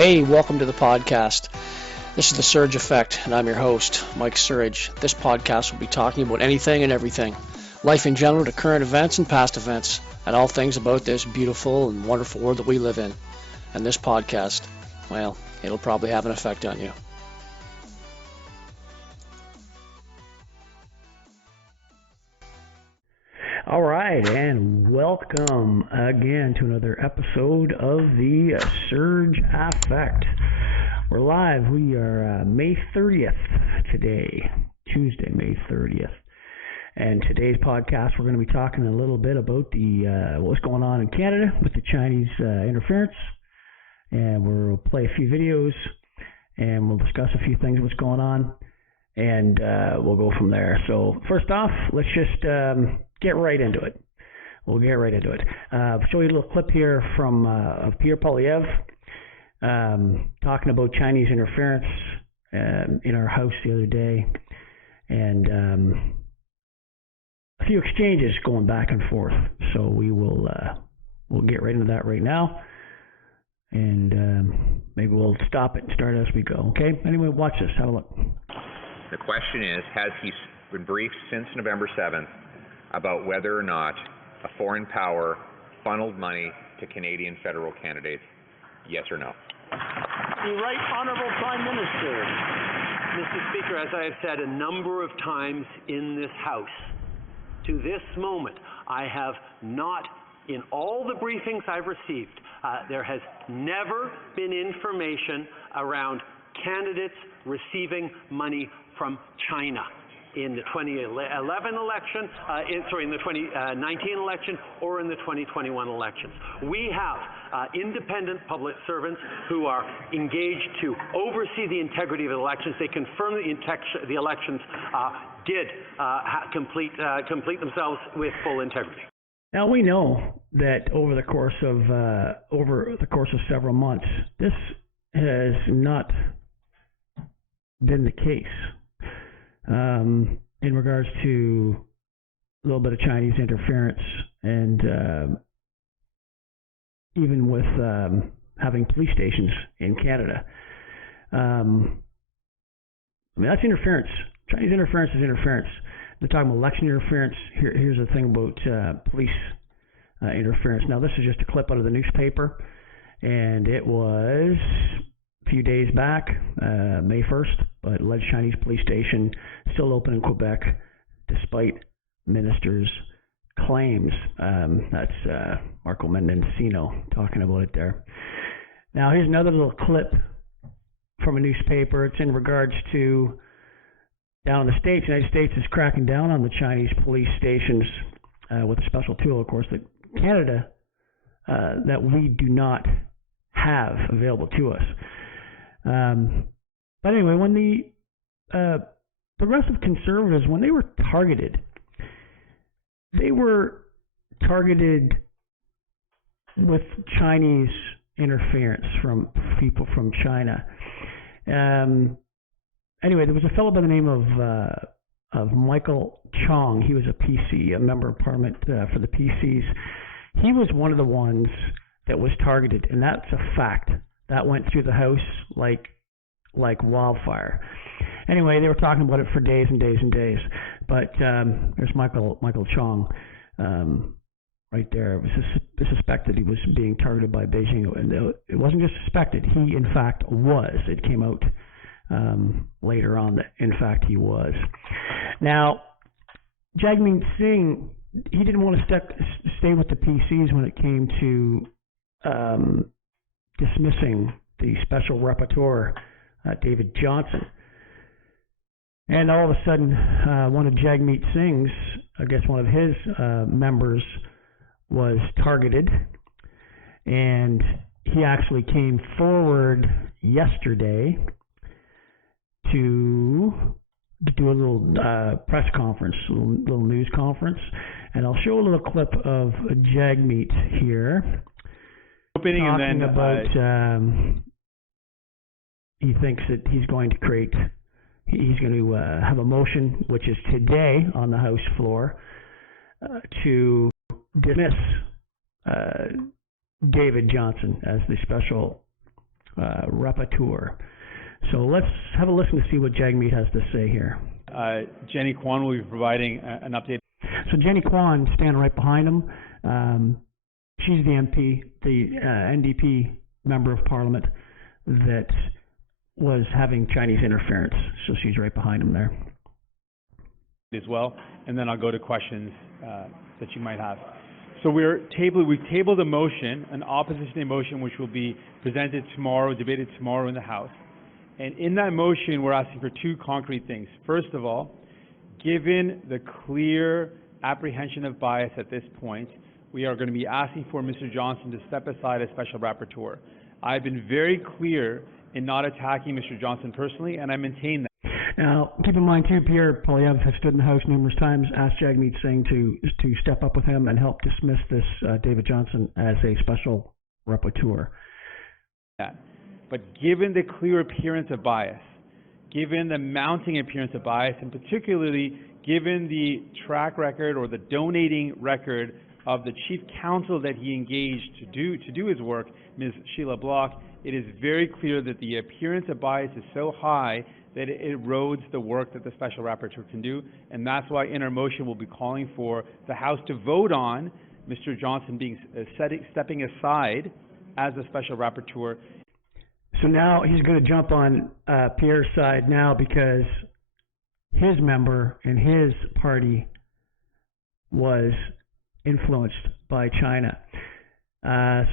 Hey, welcome to the podcast. This is The Surge Effect, and I'm your host, Mike Surge. This podcast will be talking about anything and everything, life in general to current events and past events, and all things about this beautiful and wonderful world that we live in. And this podcast, well, it'll probably have an effect on you. All right, and welcome again to another episode of the Surge Effect. We're live. We are May 30th today, Tuesday, May 30th. And today's podcast, we're going to be talking a little bit about the what's going on in Canada with the Chinese interference. And we'll play a few videos, and we'll discuss a few things, what's going on, and we'll go from there. So first off, let's just get right into it. We'll get right into it. I'll show you a little clip here from of Pierre Poilievre talking about Chinese interference in our house the other day, and a few exchanges going back and forth. So we'll get right into that right now, and maybe we'll stop it and start as we go. Okay? Anyway, watch this. Have a look. The question is, has he been briefed since November 7th about whether or not a foreign power funneled money to Canadian federal candidates? Yes or no? The Right Honourable Prime Minister. Mr. Speaker, as I have said a number of times in this House, to this moment, I have not, in all the briefings I've received, there has never been information around candidates receiving money from China in the 2011 election, in the 2019 election, or in the 2021 elections. We have independent public servants who are engaged to oversee the integrity of the elections. They confirm that the elections did complete themselves with full integrity. Now we know that over the course of several months, this has not been the case. In regards to a little bit of Chinese interference, and even with having police stations in Canada. I mean, that's interference. Chinese interference is interference. They're talking about election interference. Here's the thing about police interference. Now, this is just a clip out of the newspaper, and it was a few days back, May 1st, but alleged Chinese police station still open in Quebec despite minister's claims. That's Marco Mendocino talking about it there. Now, here's another little clip from a newspaper. It's in regards to down in the States. The United States is cracking down on the Chinese police stations with a special tool, of course, that Canada, that we do not have available to us. But anyway, when the progressive conservatives, when they were targeted with Chinese interference from people from China. Anyway, there was a fellow by the name of Michael Chong. He was a PC, a member of parliament for the PCs. He was one of the ones that was targeted, and that's a fact. That went through the House like wildfire. Anyway, they were talking about it for days and days and days. But there's Michael Chong right there. It was suspected he was being targeted by Bejing. And it wasn't just suspected. He, in fact, was. It came out later on that, in fact, he was. Now, Jagmeet Singh, he didn't want to stay with the PCs when it came to dismissing the special rapporteur, David Johnson. And all of a sudden, one of Jagmeet Singh's, I guess one of his members, was targeted. And he actually came forward yesterday to do a little press conference, a little news conference. And I'll show a little clip of Jagmeet here. Opening talking and then about he thinks that he's going to have a motion, which is today on the House floor, to dismiss David Johnson as the special rapporteur. So let's have a listen to see what Jagmeet has to say here. Jenny Kwan will be providing an update. So Jenny Kwan, standing right behind him, she's the MP, the NDP member of Parliament that was having Chinese interference. So she's right behind him there. As well, and then I'll go to questions that you might have. So we've tabled a motion, an opposition motion, which will be presented tomorrow, debated tomorrow in the House. And in that motion, we're asking for two concrete things. First of all, given the clear apprehension of bias at this point, we are going to be asking for Mr. Johnson to step aside as special rapporteur. I've been very clear in not attacking Mr. Johnson personally, and I maintain that. Now, keep in mind, too, Pierre Poilievre has stood in the House numerous times, asked Jagmeet Singh to step up with him and help dismiss this David Johnson as a special rapporteur. But given the clear appearance of bias, given the mounting appearance of bias, and particularly given the track record or the donating record of the chief counsel that he engaged to do his work, Ms. Sheila Block, it is very clear that the appearance of bias is so high that it erodes the work that the special rapporteur can do, and that's why in our motion we'll be calling for the House to vote on Mr. Johnson stepping aside as a special rapporteur. So now he's going to jump on Pierre's side now because his member and his party was influenced by China.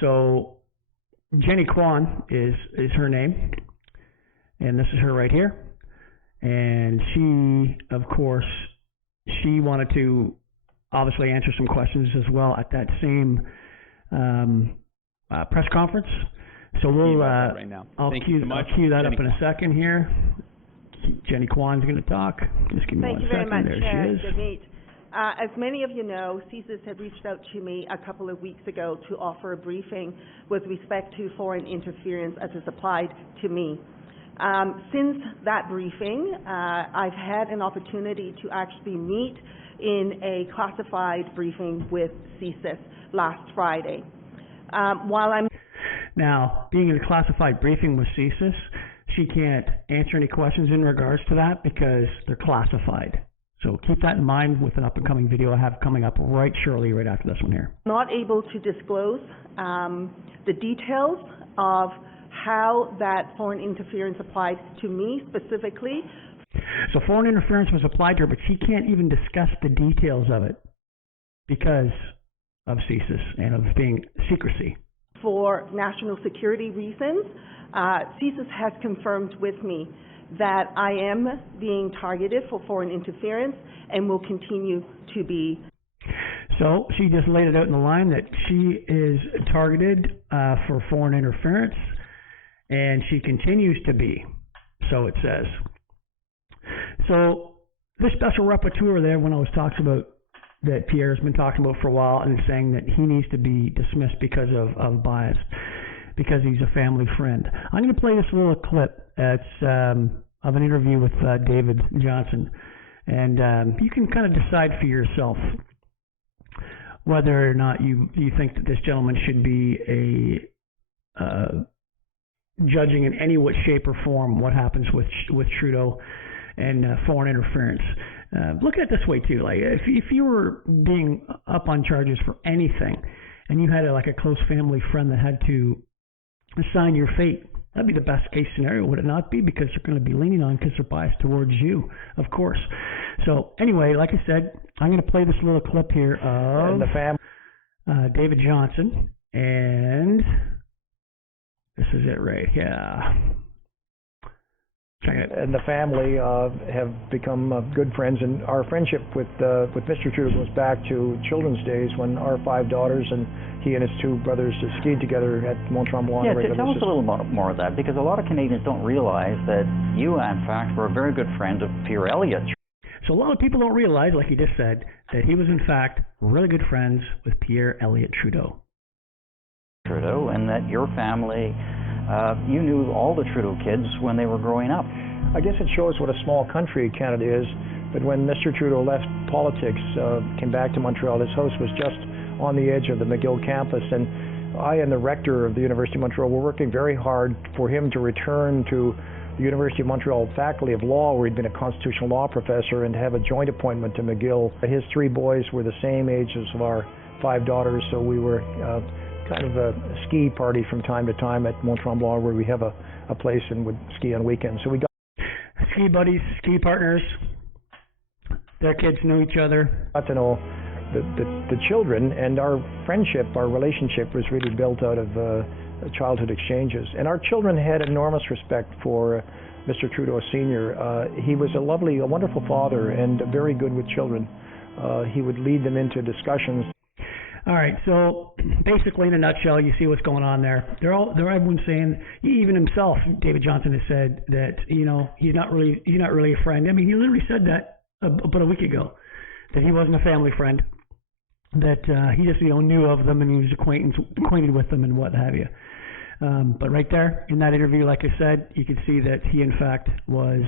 So Jenny Kwan is her name, and this is her right here. And she, of course, she wanted to obviously answer some questions as well at that same press conference. So we'll, right now. I'll cue that up in a second here. Jenny Kwan's going to talk. Just give me one second. Thank you very much, There she is. Jagmeet. As many of you know, CSIS had reached out to me a couple of weeks ago to offer a briefing with respect to foreign interference as it's applied to me. Since that briefing, I've had an opportunity to actually meet in a classified briefing with CSIS last Friday. Now, being in a classified briefing with CSIS, she can't answer any questions in regards to that because they're classified. So keep that in mind with an up-and-coming video I have coming up right shortly, right after this one here. Not able to disclose the details of how that foreign interference applied to me specifically. So foreign interference was applied to her, but she can't even discuss the details of it because of CSIS and of being secrecy. For national security reasons, CSIS has confirmed with me that I am being targeted for foreign interference and will continue to be. So she just laid it out in the line that she is targeted for foreign interference, and she continues to be, so it says. So this special rapporteur there, when I was talking about that Pierre's been talking about for a while and saying that he needs to be dismissed because of bias, because he's a family friend. I'm going to play this little clip. It's of an interview with David Johnson, and you can kind of decide for yourself whether or not you think that this gentleman should be judging in any way, shape, or form what happens with Trudeau and foreign interference. Look at it this way too. Like if you were being up on charges for anything, and you had a close family friend that had to assign your fate, that'd be the best case scenario, would it not be? Because they're going to be leaning on because they're biased towards you, of course. So anyway, like I said, I'm going to play this little clip here of David Johnson, and this is it right here. And the family have become good friends, and our friendship with Mr. Trudeau goes back to children's days when our 5 daughters and he and his 2 brothers skied together at Mont Tremblant. Yeah, tell us a little more of that, because a lot of Canadians don't realize that you, in fact, were a very good friend of Pierre Elliott. So a lot of people don't realize, like he just said, that he was in fact really good friends with Pierre Elliott Trudeau. And that your family, you knew all the Trudeau kids when they were growing up. I guess it shows what a small country Canada is, but when Mr. Trudeau left politics, came back to Montreal, his house was just on the edge of the McGill campus, and I and the rector of the University of Montreal were working very hard for him to return to the University of Montreal Faculty of Law, where he'd been a constitutional law professor, and have a joint appointment to McGill. His 3 boys were the same age as our 5 daughters, so we were kind of a ski party from time to time at Mont Tremblant, where we have a place and would ski on weekends. So we got ski buddies, ski partners. Their kids know each other. Got to know the children, and our friendship, our relationship was really built out of childhood exchanges. And our children had enormous respect for Mr. Trudeau Sr. He was a wonderful father and very good with children. He would lead them into discussions. All right, so basically in a nutshell, you see what's going on there. Everyone's saying, even himself, David Johnston has said that, he's not really a friend. I mean, he literally said that about a week ago, that he wasn't a family friend, that he just knew of them and he was acquainted with them and what have you. But right there in that interview, like I said, you could see that he in fact was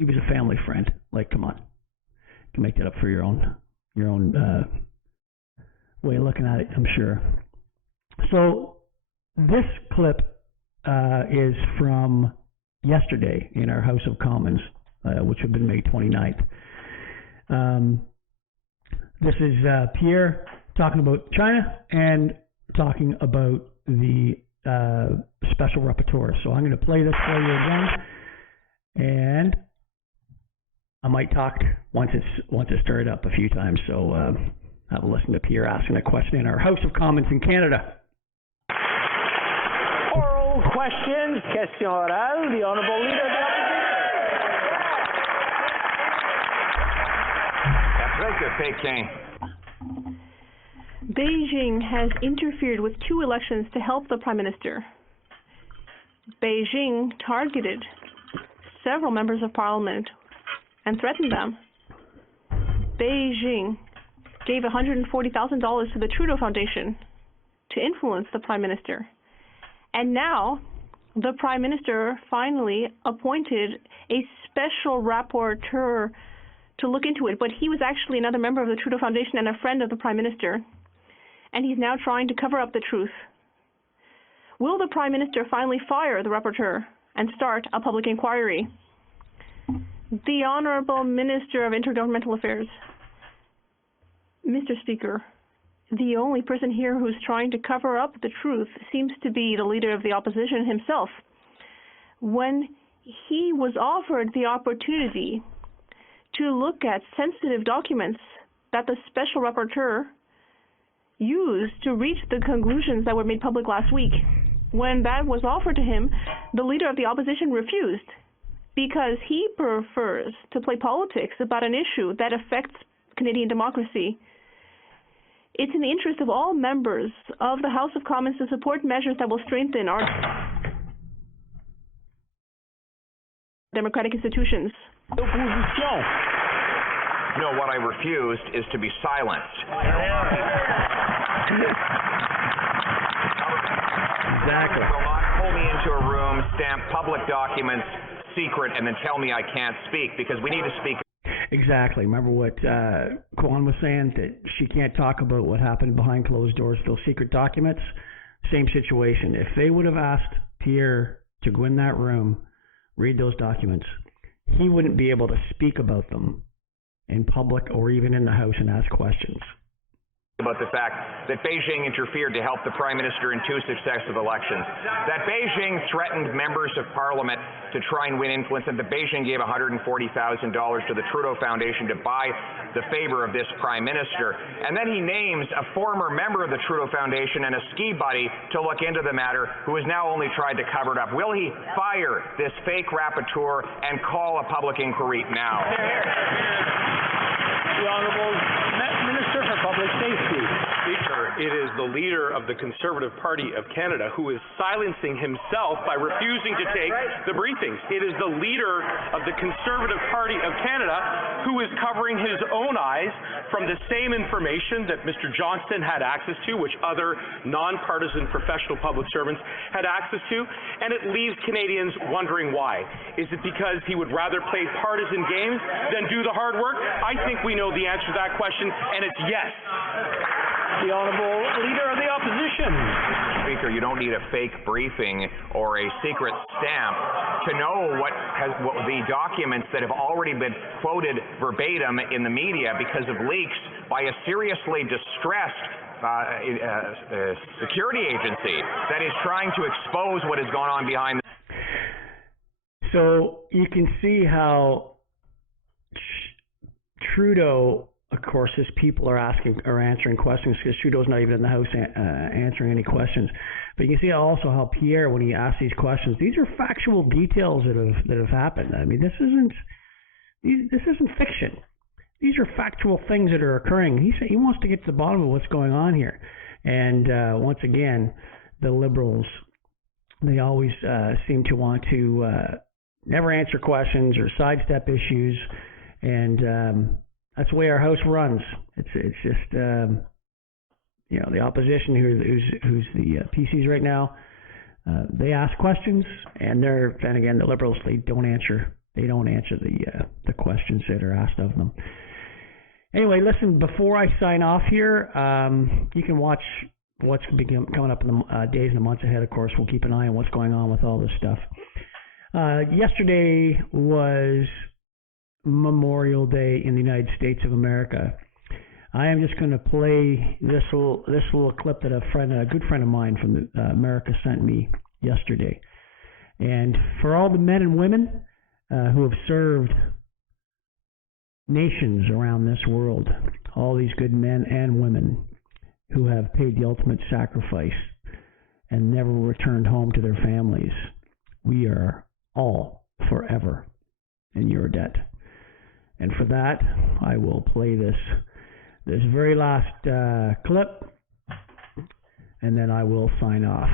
a family friend. Like, come on, you can make that up for your own way of looking at it, I'm sure. So this clip is from yesterday in our House of Commons, which would have been May 29th. This is Pierre talking about China and talking about the special rapporteur. So I'm going to play this for you again, and I might talk once it's started up a few times. So have a listen to Pierre asking a question in our House of Commons in Canada. Oral questions, question orale, the Honourable Leader of the Opposition. Beijing has interfered with 2 elections to help the Prime Minister. Beijing targeted several members of Parliament and threatened them. Beijing gave $140,000 to the Trudeau Foundation to influence the Prime Minister. And now the Prime Minister finally appointed a special rapporteur to look into it, but he was actually another member of the Trudeau Foundation and a friend of the Prime Minister, and he's now trying to cover up the truth. Will the Prime Minister finally fire the rapporteur and start a public inquiry? The Honourable Minister of Intergovernmental Affairs. Mr. Speaker, the only person here who's trying to cover up the truth seems to be the Leader of the Opposition himself. When he was offered the opportunity to look at sensitive documents that the special rapporteur used to reach the conclusions that were made public last week, when that was offered to him, the Leader of the Opposition refused because he prefers to play politics about an issue that affects Canadian democracy. It's in the interest of all members of the House of Commons to support measures that will strengthen our democratic institutions. Opposition. No, what I refused is to be silenced. Exactly. Will not pull me into a room, stamp public documents secret, and then tell me I can't speak, because we need to speak. Exactly. Remember what Kwan was saying, that she can't talk about what happened behind closed doors, those secret documents? Same situation. If they would have asked Pierre to go in that room, read those documents, he wouldn't be able to speak about them in public or even in the House and ask questions. About the fact that Beijing interfered to help the Prime Minister in 2 successive elections, that Beijing threatened members of Parliament to try and win influence, and that Beijing gave $140,000 to the Trudeau Foundation to buy the favor of this Prime Minister. And then he names a former member of the Trudeau Foundation and a ski buddy to look into the matter, who has now only tried to cover it up. Will he fire this fake rapporteur and call a public inquiry now? The Honourable Minister for Public Safety. Speaker, it is the Leader of the Conservative Party of Canada who is silencing himself by refusing to take the briefings. It is the Leader of the Conservative Party of Canada who is covering his own eyes from the same information that Mr. Johnston had access to, which other nonpartisan professional public servants had access to, and it leaves Canadians wondering why. Is it because he would rather play partisan games than do the hard work? I think we know the answer to that question, and it's yes. The Honourable Leader of the Opposition. question. Mr. Speaker, you don't need a fake briefing or a secret stamp to know what the documents that have already been quoted verbatim in the media because of leaks by a seriously distressed security agency that is trying to expose what is going on behind the... So you can see how Trudeau, of course, his people are answering questions because Trudeau's not even in the House answering any questions. But you can see also how Pierre, when he asks these questions, these are factual details that have happened. I mean, this isn't fiction. These are factual things that are occurring. He wants to get to the bottom of what's going on here. And once again, the Liberals, they always seem to want to never answer questions or sidestep issues, and that's the way our House runs. It's just the opposition who's the PCs right now. They ask questions, and then again the Liberals, they don't answer. They don't answer the questions that are asked of them. Anyway, listen, before I sign off here, you can watch what's coming up in the days and the months ahead. Of course, we'll keep an eye on what's going on with all this stuff. Yesterday was Memorial Day in the United States of America. I am just going to play this little clip that a good friend of mine from America sent me yesterday. And for all the men and women who have served nations around this world, all these good men and women who have paid the ultimate sacrifice and never returned home to their families, we are all forever in your debt. And for that, I will play this very last clip, and then I will sign off.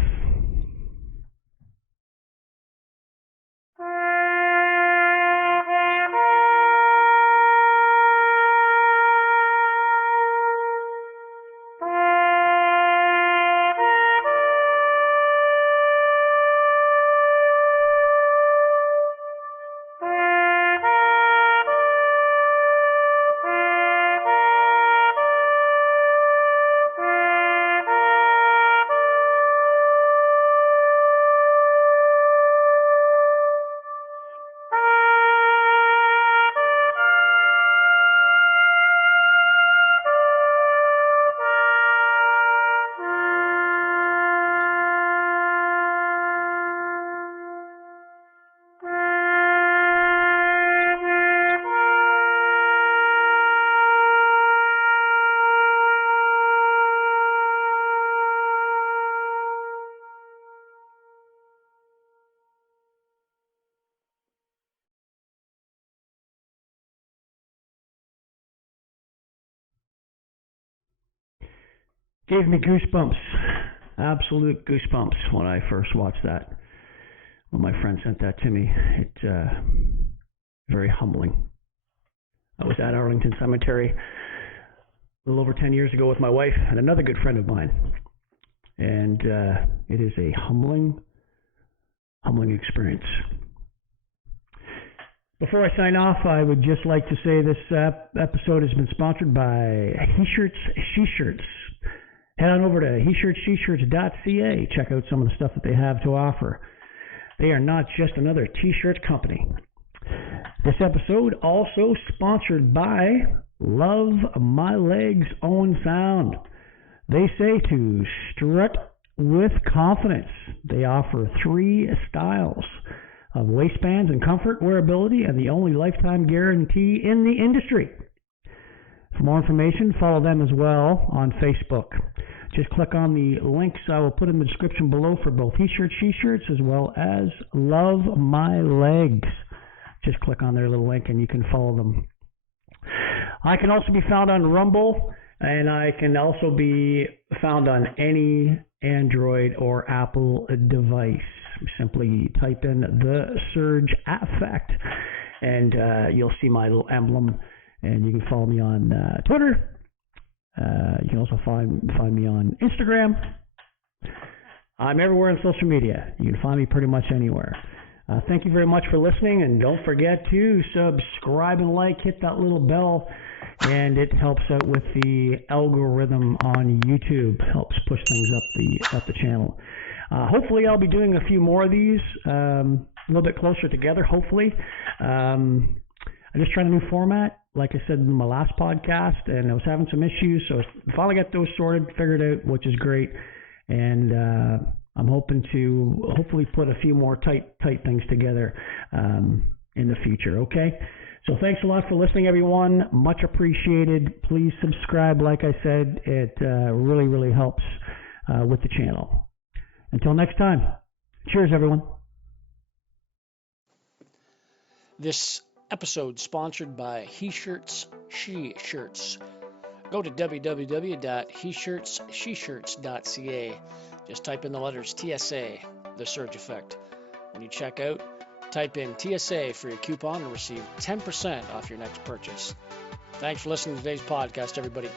Gave me goosebumps, absolute goosebumps when I first watched that. When my friend sent that to me, it's very humbling. I was at Arlington Cemetery a little over 10 years ago with my wife and another good friend of mine, and it is a humbling experience. Before I sign off, I would just like to say this episode has been sponsored by He Shirts, She Shirts. Head on over to heshirtsheshirts.ca. Check out some of the stuff that they have to offer. They are not just another t-shirt company. This episode also sponsored by Love My Legs Owen Sound. They say to strut with confidence. They offer 3 styles of waistbands and comfort, wearability, and the only lifetime guarantee in the industry. For more information, follow them as well on Facebook. Just click on the links I will put in the description below for both He Shirts, She Shirts, as well as Love My Legs. Just click on their little link and you can follow them. I can also be found on Rumble, and I can also be found on any Android or Apple device. Simply type in The Surge Affect, and you'll see my little emblem, and you can follow me on Twitter. You can also find me on Instagram. I'm everywhere on social media. You can find me pretty much anywhere. Thank you very much for listening, and don't forget to subscribe and like, hit that little bell, and it helps out with the algorithm on YouTube, helps push things up the channel. Hopefully I'll be doing a few more of these, a little bit closer together, hopefully. I'm just trying a new format, like I said in my last podcast, and I was having some issues, so I finally got those sorted, figured out, which is great, and I'm hoping to hopefully put a few more tight things together in the future, okay? So thanks a lot for listening, everyone. Much appreciated. Please subscribe, like I said. It really, really helps with the channel. Until next time, cheers, everyone. This episode sponsored by He Shirts, She Shirts. Go to www.heshirtssheshirts.ca. Just type in the letters TSA, The Surge Effect. When you check out, type in TSA for your coupon and receive 10% off your next purchase. Thanks for listening to today's podcast, everybody.